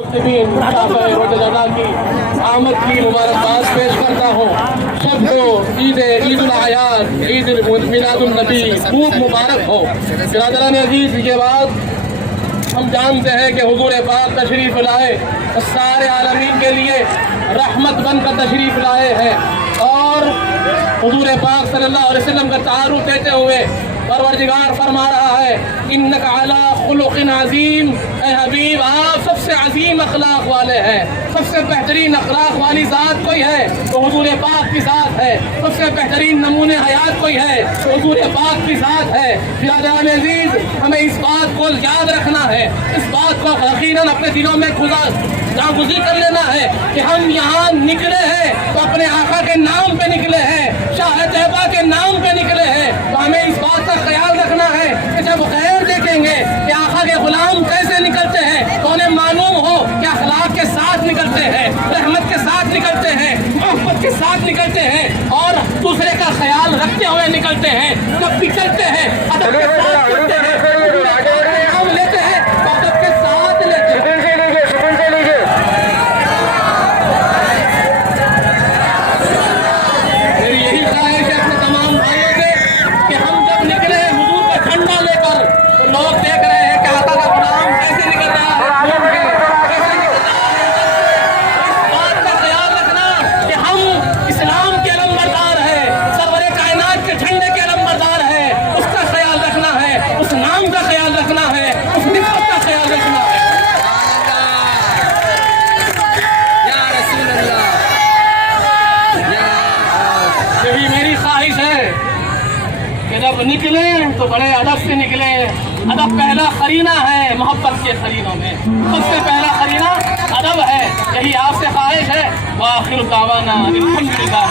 की आमद की मुबारकबाद पेश करता हूँ। सबको ईद उल आयाद ईद मिलादुन नबी खूब मुबारक हो। बिरादरान अजीज, के बाद हम जानते हैं कि हुजूर पाक तशरीफ लाए सारे आलमीन के लिए रहमत बनकर तशरीफ लाए हैं और हुजूर पाक सल्लल्लाहु अलैहि वसल्लम का तारुफ देते हुए परवरदिगार फरमा रहा है, इन्नका अला खुलुकिन अजीम। ऐ हबीब, आप सबसे अजीम अखलाक वाले हैं। सबसे बेहतरीन अखलाक वाली ज़ात कोई है तो हुजूर पाक की ज़ात है। सबसे बेहतरीन नमूने हयात कोई है तो हुजूर पाक की ज़ात है। बिरादरान अज़ीज़, हमें इस बात को याद रखना है, इस बात को यकीनन अपने दिलों में जागुज़ी कर लेना है कि हम यहाँ निकले हैं तो अपने आका के नाम पे निकले हैं, शाह तैयबा के नाम पे निकले हैं। तो हमें इस बात का ख्याल रखना है कि जब गैर देखेंगे कि आका के गुलाम कैसे निकलते हैं तो उन्हें मालूम हो कि अखलाक के साथ निकलते हैं, रहमत के साथ निकलते हैं, मोहब्बत के साथ निकलते हैं और दूसरे का ख्याल रखते हुए निकलते हैं। जब भी चलते हैं अदब के साथ चलते हैं, हम लेते हैं तो अदब के साथ लेते हैं। मेरी यही ख्वाहिश है अपने तमाम भाइयों से कि हम जब निकले हुजूर का झंडा लेकर तो लोग देख रहे हैं कि आका का गुलाम कैसे निकल रहा है। इस बात का ख्याल रखना कि हम इस्लाम के अलमबरदार हैं, सरवरे कायनात के झंडे के अलमबरदार हैं। उसका ख्याल रखना है, उस नाम का ख्याल रखना है, उस निस्बत का ख्याल रखना है। यही मेरी ख्वाहिश है कि जब निकले तो बड़े अदब से निकले। अदब पहला करीना है मोहब्बत के करीनों में, सबसे पहला करीना अदब है। यही आपसे ख्वाहिश है। वाखिर दावाना अल्हम्दुलिल्लाह।